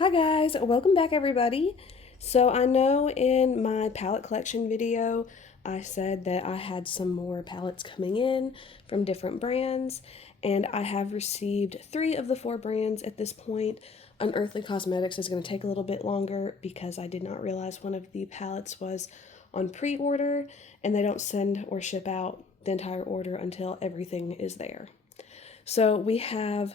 Hi guys, welcome back everybody. So I know in my palette collection video I said that I had some more palettes coming in from different brands, and I have received 3 of the 4 brands at this point. Unearthly Cosmetics is going to take a little bit longer because I did not realize one of the palettes was on pre-order, and they don't send or ship out the entire order until everything is there. So we have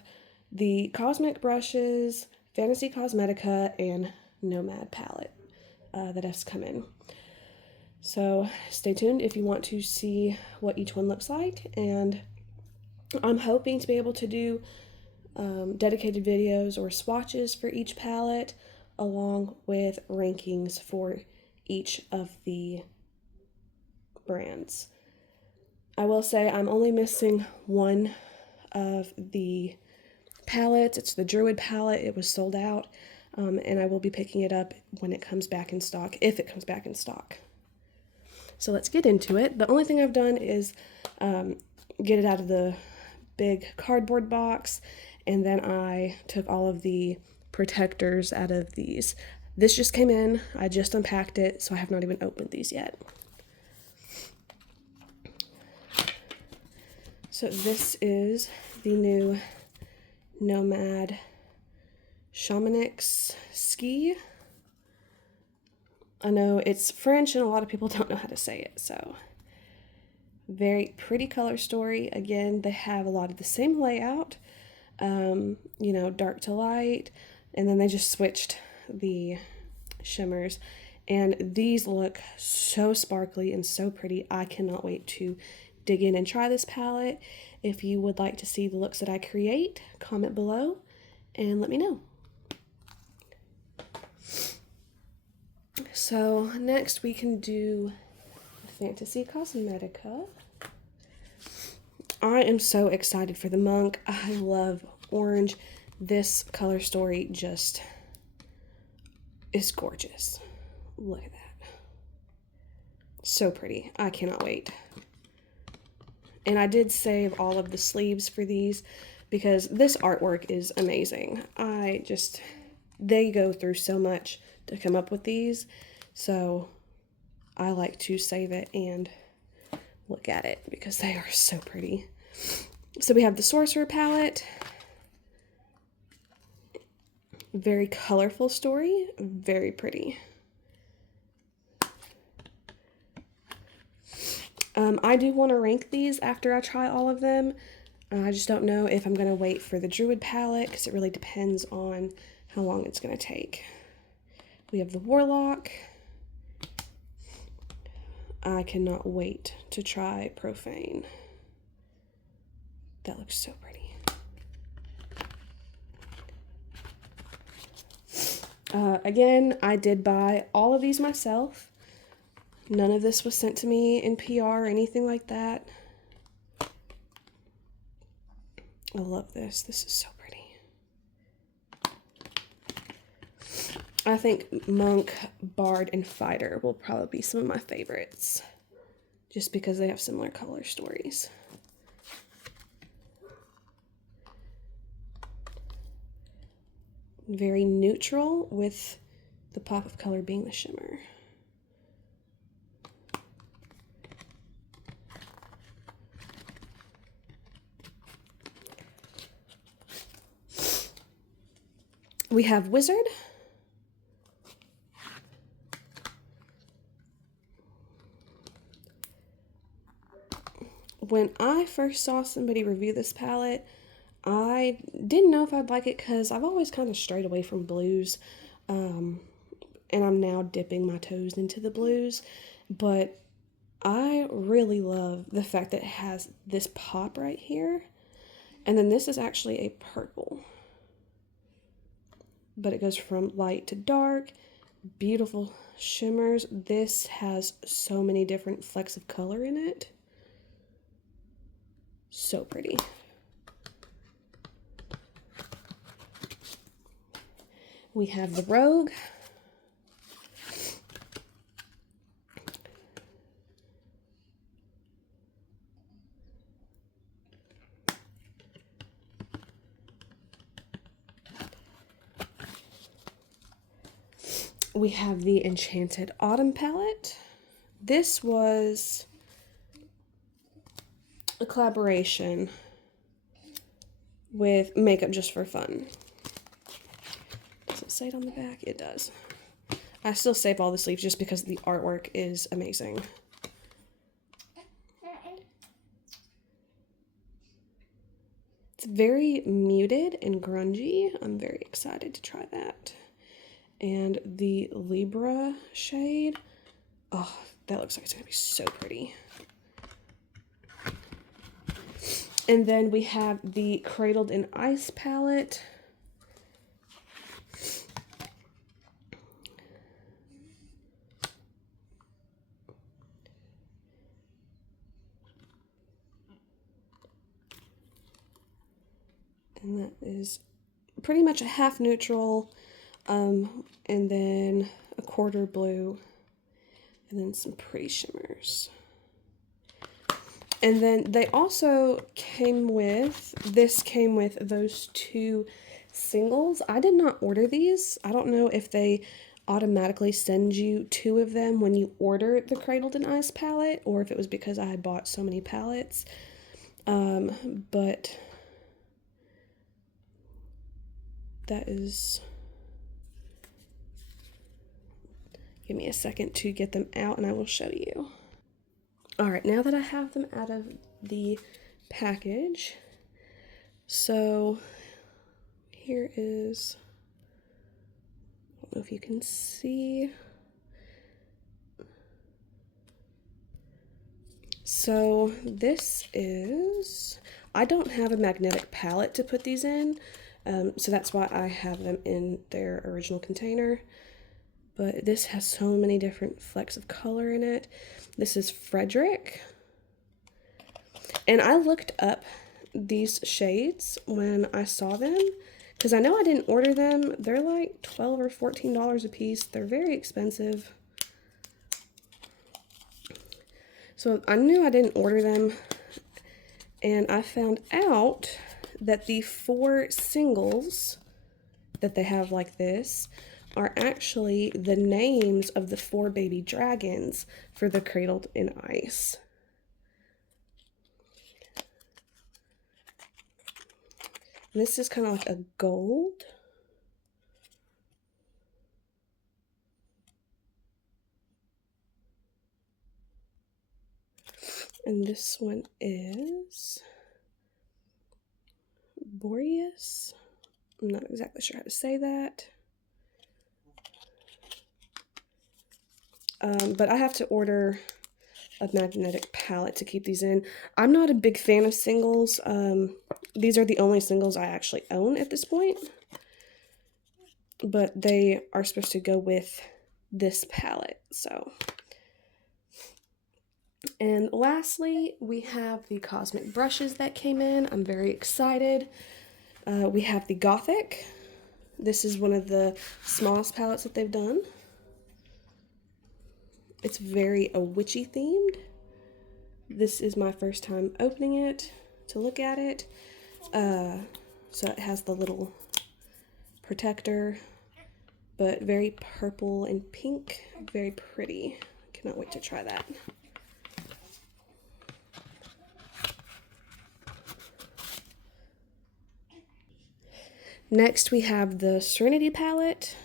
the Cosmic Brushes, Fantasy Cosmetica, and Nomad palette that has come in. So stay tuned if you want to see what each one looks like, and I'm hoping to be able to do dedicated videos or swatches for each palette along with rankings for each of the brands. I will say I'm only missing one of the palettes. It's the Druid palette. It was sold out, and I will be picking it up when it comes back in stock, if it comes back in stock. So let's get into it. The only thing I've done is get it out of the big cardboard box, and then I took all of the protectors out of these. This just came in. I just unpacked it, so I have not even opened these yet. So this is the new Nomad Chamonix Ski. I know it's French and a lot of people don't know how to say it, so very pretty color story. Again, they have a lot of the same layout, you know, dark to light, and then they just switched the shimmers, and these look so sparkly and so pretty. I cannot wait to dig in and try this palette. If you would like to see the looks that I create, comment below and let me know. So next we can do Fantasy Cosmetica. I am so excited for the Monk. I love orange. This color story just is gorgeous. Look at that. So pretty. I cannot wait. And I did save all of the sleeves for these because this artwork is amazing. They go through so much to come up with these, so I like to save it and look at it because they are so pretty. So we have the Sorcerer palette. Very colorful story, very pretty. I do want to rank these after I try all of them. I just don't know if I'm going to wait for the Druid palette because it really depends on how long it's going to take. We have the Warlock. I cannot wait to try Profane. That looks so pretty. Again, I did buy all of these myself. None of this was sent to me in PR or anything like that. I love this. This is so pretty. I think Monk, Bard, and Fighter will probably be some of my favorites, just because they have similar color stories. Very neutral with the pop of color being the shimmer. We have Wizard. When I first saw somebody review this palette, I didn't know if I'd like it because I've always kind of strayed away from blues, and I'm now dipping my toes into the blues, but I really love the fact that it has this pop right here, and then this is actually a purple. But it goes from light to dark, beautiful shimmers. This has so many different flecks of color in it. So pretty. We have the Rogue. we have the Enchanted Autumn palette. This was a collaboration with Makeup Just for Fun. Does it say it on the back? It does. I still save all the sleeves just because the artwork is amazing. It's very muted and grungy. I'm very excited to try that. And the Libra shade, oh, that looks like it's gonna be so pretty. And then we have the Cradled in Ice palette. And that is pretty much a half neutral, and then a quarter blue, and then some pretty shimmers. And then they also came with those two singles. I did not order these. I don't know if they automatically send you 2 of them when you order the Cradled in Ice palette, or if it was because I had bought so many palettes. But that is... Give me a second to get them out and I will show you. Alright, now that I have them out of the package, so here is, I don't know if you can see. So this is, I don't have a magnetic palette to put these in, so that's why I have them in their original container. But this has so many different flecks of color in it. This is Frederick. And I looked up these shades when I saw them, because I know I didn't order them. They're like $12 or $14 a piece. They're very expensive. So I knew I didn't order them. And I found out that the 4 singles that they have like this are actually the names of the 4 baby dragons for the Cradled in Ice. And this is kind of like a gold. And this one is Boreas. I'm not exactly sure how to say that. But I have to order a magnetic palette to keep these in. I'm not a big fan of singles. These are the only singles I actually own at this point. But they are supposed to go with this palette, so. And lastly, we have the Cosmic brushes that came in. I'm very excited. We have the Gothic. This is one of the smallest palettes that they've done. It's very a witchy themed. This is my first time opening it to look at it. So it has the little protector, but very purple and pink, very pretty. Cannot wait to try that. Next we have the Serenity palette.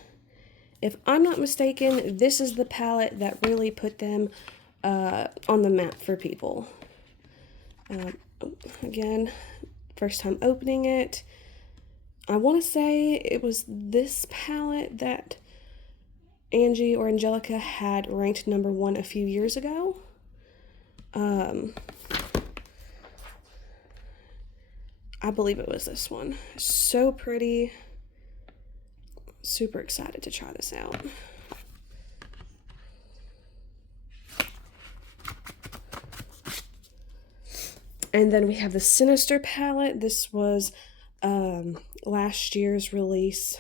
If I'm not mistaken, this is the palette that really put them on the map for people. Again, first time opening it. I want to say it was this palette that Angie or Angelica had ranked #1 a few years ago. I believe it was this one. So pretty. Super excited to try this out. And then we have the Sinister palette. This was last year's release.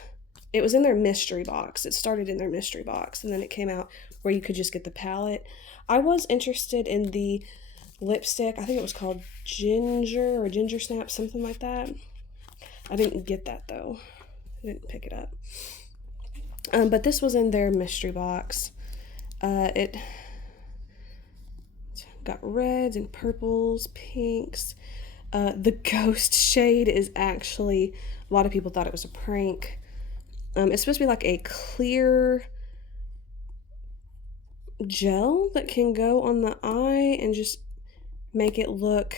It was in their mystery box. It started in their mystery box, and then it came out where you could just get the palette. I was interested in the lipstick. I think it was called Ginger or Ginger Snap, something like that. I didn't get that though. I didn't pick it up. But this was in their mystery box. It got reds and purples, pinks. The ghost shade is actually, a lot of people thought it was a prank. It's supposed to be like a clear gel that can go on the eye and just make it look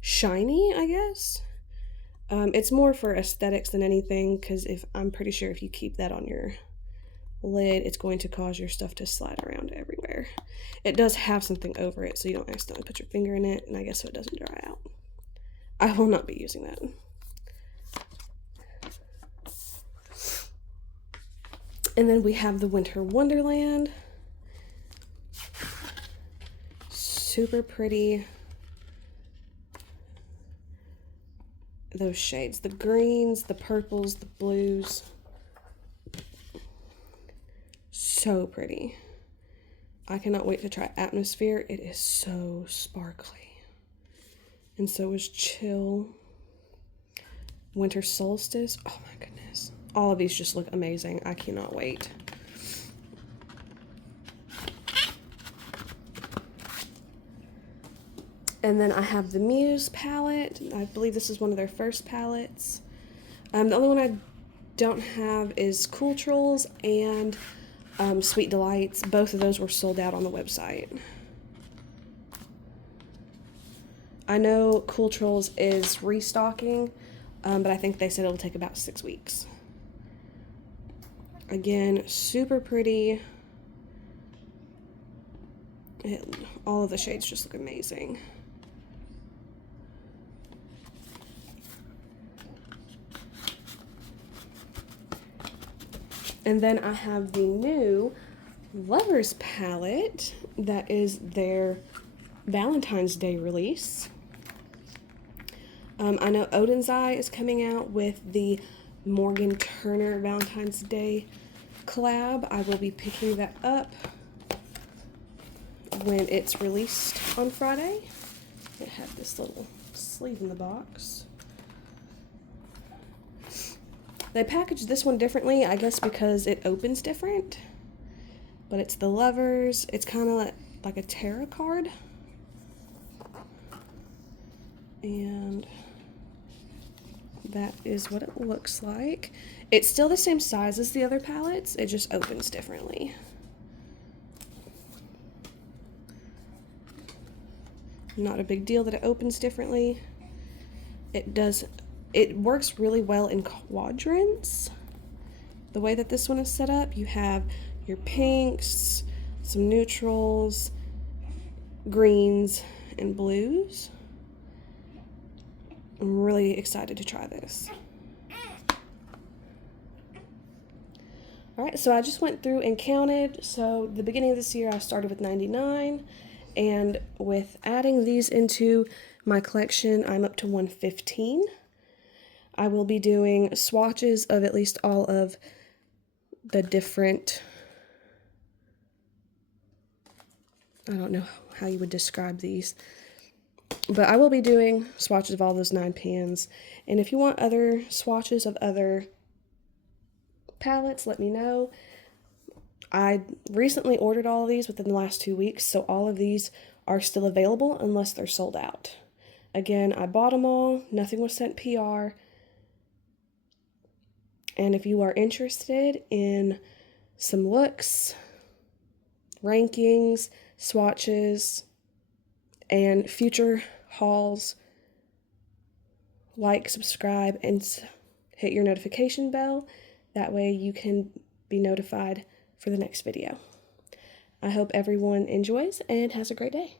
shiny, I guess. It's more for aesthetics than anything, because I'm pretty sure if you keep that on your lid, it's going to cause your stuff to slide around everywhere. It does have something over it so you don't accidentally put your finger in it, and I guess so it doesn't dry out. I will not be using that. And then we have the Winter Wonderland. Super pretty. Those shades, the greens, the purples, the blues. So pretty. I cannot wait to try Atmosphere. It is so sparkly. And so is Chill. Winter Solstice. Oh my goodness. All of these just look amazing. I cannot wait. And then I have the Muse palette. I believe this is one of their first palettes. The only one I don't have is Cool Trolls and Sweet Delights. Both of those were sold out on the website. I know Cool Trolls is restocking, but I think they said it'll take about 6 weeks. Again, super pretty. All of the shades just look amazing. And then I have the new Lovers palette that is their Valentine's Day release. I know Odin's Eye is coming out with the Morgan Turner Valentine's Day collab. I will be picking that up when it's released on Friday. It had this little sleeve in the box. They packaged this one differently, I guess because it opens different. But it's the Lovers. It's kind of like a tarot card. And that is what it looks like. It's still the same size as the other palettes. It just opens differently. Not a big deal that it opens differently. It works really well in quadrants. The way that this one is set up, you have your pinks, some neutrals, greens, and blues. I'm really excited to try this. Alright, so I just went through and counted. So the beginning of this year I started with 99, and with adding these into my collection, I'm up to 115. I will be doing swatches of at least all of the different, I don't know how you would describe these, but I will be doing swatches of all those 9 pans. And if you want other swatches of other palettes, let me know. I recently ordered all of these within the last 2 weeks, so all of these are still available unless they're sold out. Again, I bought them all. Nothing was sent PR. And if you are interested in some looks, rankings, swatches, and future hauls, like, subscribe, and hit your notification bell. That way you can be notified for the next video. I hope everyone enjoys and has a great day.